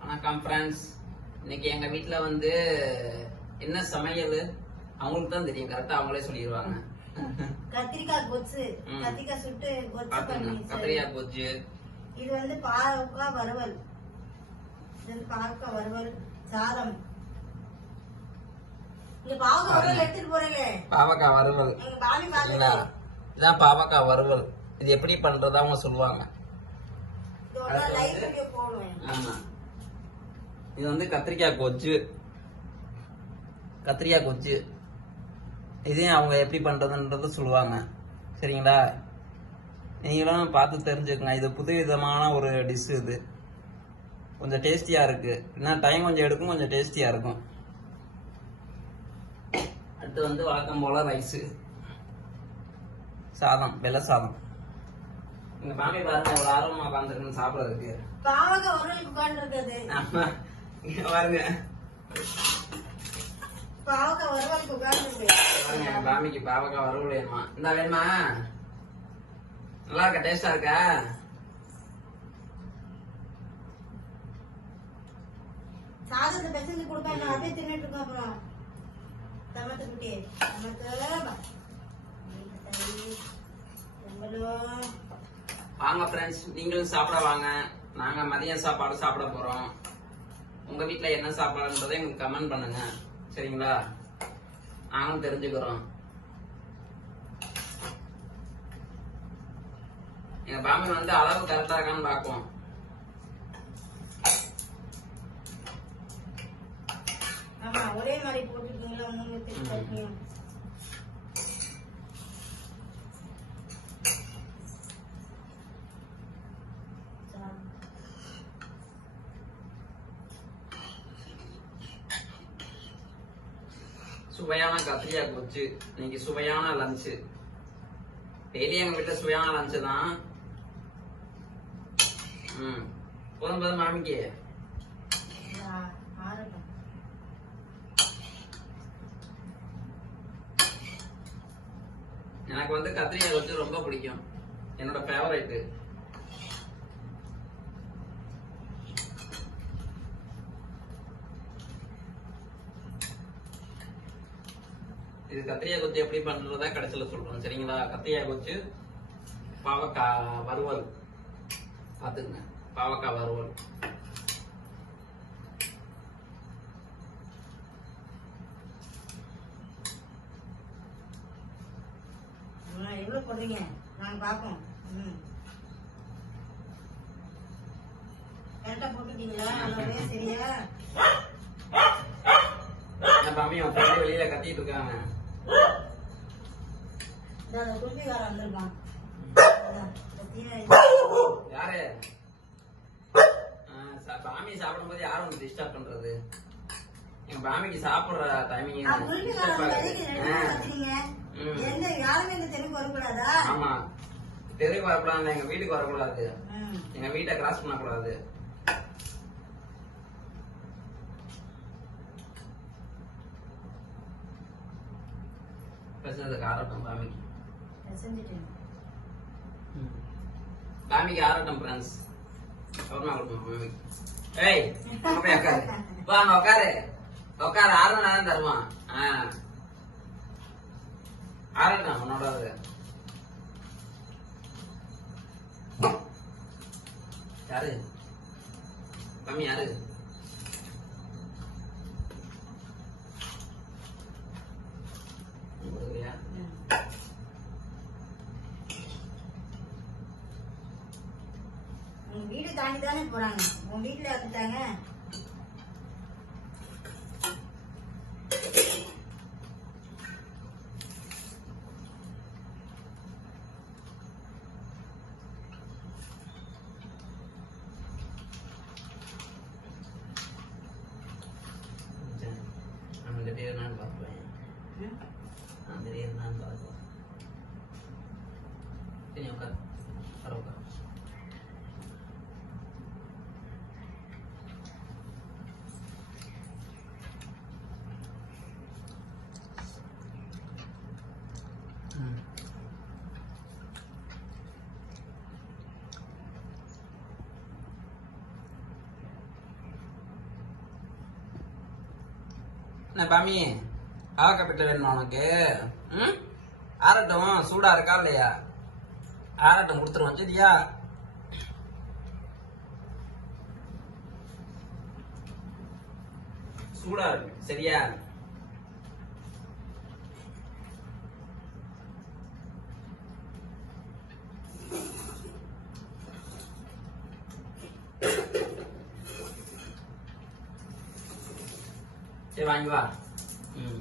வணக்கம் ஃப்ரெண்ட்ஸ். இன்னைக்கு எங்க வீட்டுல வந்து என்ன சமையல் அவங்களுக்கு தான் தெரியும். கரெக்டா அவங்களே சொல்லிடுவாங்க. கத்திரிக்காய் கொச்சு, கத்திரிக்காய் சுட்டு கொச்சு பண்ணி, கத்திரிக்காய் கொச்சு. இது வந்து பாவக்காய் வறுவல், பாவக்காய் வறுவல் சாதம். இங்க பாவக்காய் வறுவல் எடுத்துட்டு போறீங்க. பாவக்காய் வறுவல் இதான் பாவக்காய் வறுவல். இது எப்படி பண்றதா அவங்க சொல்லுவாங்க. ஆமா, இது வந்து கத்திரிக்காய் கொச்சு. கத்திரிக்காய் கொச்சு இதையும் அவங்க எப்படி பண்றதுன்றத சொல்லுவாங்க. சரிங்களா? நீங்களும் பார்த்து தெரிஞ்சுக்கங்க. இது புது விதமான ஒரு டிஷ். இது கொஞ்சம் டேஸ்டியா இருக்கு. இன்னும் டைம் கொஞ்சம் எடுக்கும், கொஞ்சம் டேஸ்டியா இருக்கும். அடுத்து வந்து வழக்கம் போல ரைஸ், சாதம், வெள்ளை சாதம். எங்க மாமி பாருங்க எவ்வளவு ஆர்வமா உட்காந்துருக்குன்னு சாப்பிடறதுக்கு. பாவக்காய் வறுவலுக்கு உட்காந்துருக்குது. பாருங்க, பாவக்காய் வறுவலுக்கு உட்காந்துருக்கு. பாருங்க, எங்க மாமிக்கு பாவக்காய் வறுவல் வேணுமா? இந்த வேணுமா? நல்லா இருக்கா? டேஸ்டா இருக்கா? சாதத்தை பெசஞ்சு கொடுப்பேன், அப்படியே தின்னுட்டு இருக்கோம். அப்புறம் சமத்து குட்டி வாங்க ஃப்ரெண்ட்ஸ், நீங்களும் சாப்பிட வாங்க. நாங்க மதியம் சாப்பாடு சாப்பிட போறோம். உங்க வீட்டுல என்ன சாப்பாடுன்றதை எங்களுக்கு கமெண்ட் பண்ணுங்க. சரிங்களா? நாங்களும் தெரிஞ்சுக்கிறோம். எங்க பாமி வந்து அளவு கரெக்டா இருக்கான்னு பாப்போம். ஆமா, ஒரே மாதிரி போட்டுருக்கீங்களா? மூணு பேருக்கு சுவையான கத்திரிக்காய் கொச்சு. இன்னைக்கு சுவையான லஞ்சு. டெய்லி எங்க வீட்டுல சுவையான லஞ்சு தான். போதும் போதும் மாமிக்கு. எனக்கு வந்து கத்திரிக்காய் கொச்சு ரொம்ப பிடிக்கும். என்னோட ஃபேவரைட். இது கத்திரிக்காய் கொச்சு எப்படி பண்றதா கடைசியில சொல்றோம். சரிங்களா? கத்திரிக்காய் கொச்சு பாவக்காய் வறுவல். பாத்துக்கங்க, பாவக்காய் வறுவல். எவ்வளவு போடுறீங்க? நாங்க பாப்போம். கரெக்டா போட்டுட்டீங்களா? சரியா? பாமி உன் ஃப்ரெண்ட் வெளியில கத்திட்டு இருக்காங்க. யாரு? பாமி சாப்பிடும் போது யாரும் வந்து டிஸ்டர்ப் பண்றது? எங்க பாமிக்கு சாப்பிடுற டைமிங். ஆமா, தெரு வரக்கூடாது. எங்க வீட்டுக்கு வரக்கூடாது. எங்க வீட்டை கிராஸ் பண்ணக்கூடாது. ஆரட்டம் பாமிக்கு. பாமிக்கு ஆரட்டம் ஃப்ரெண்ட்ஸ். அப்புறமா கொடுப்போம் பாமிக்கு. ஏய், போய் உட்காரு. வாங்க உட்காரு, உட்காரு. ஆரட்டம் தான் தருவான். ஆரட்டம் உன்னோட. யாரு பாமி? யாரு? உங்க வீடு தாண்டி தானே போறாங்க. உங்க வீட்டுல வந்துட்டாங்க. என்ன பாமி காலக்கப்பிட்ட வேணுமா உனக்கு? ம், ஆரட்டும். சூடா இருக்கா இல்லையா? ஆரட்டும், கொடுத்துருவோம். சரியா? சூடா இருக்கு. சரியா? சரி, வாங்கி வா. ம்.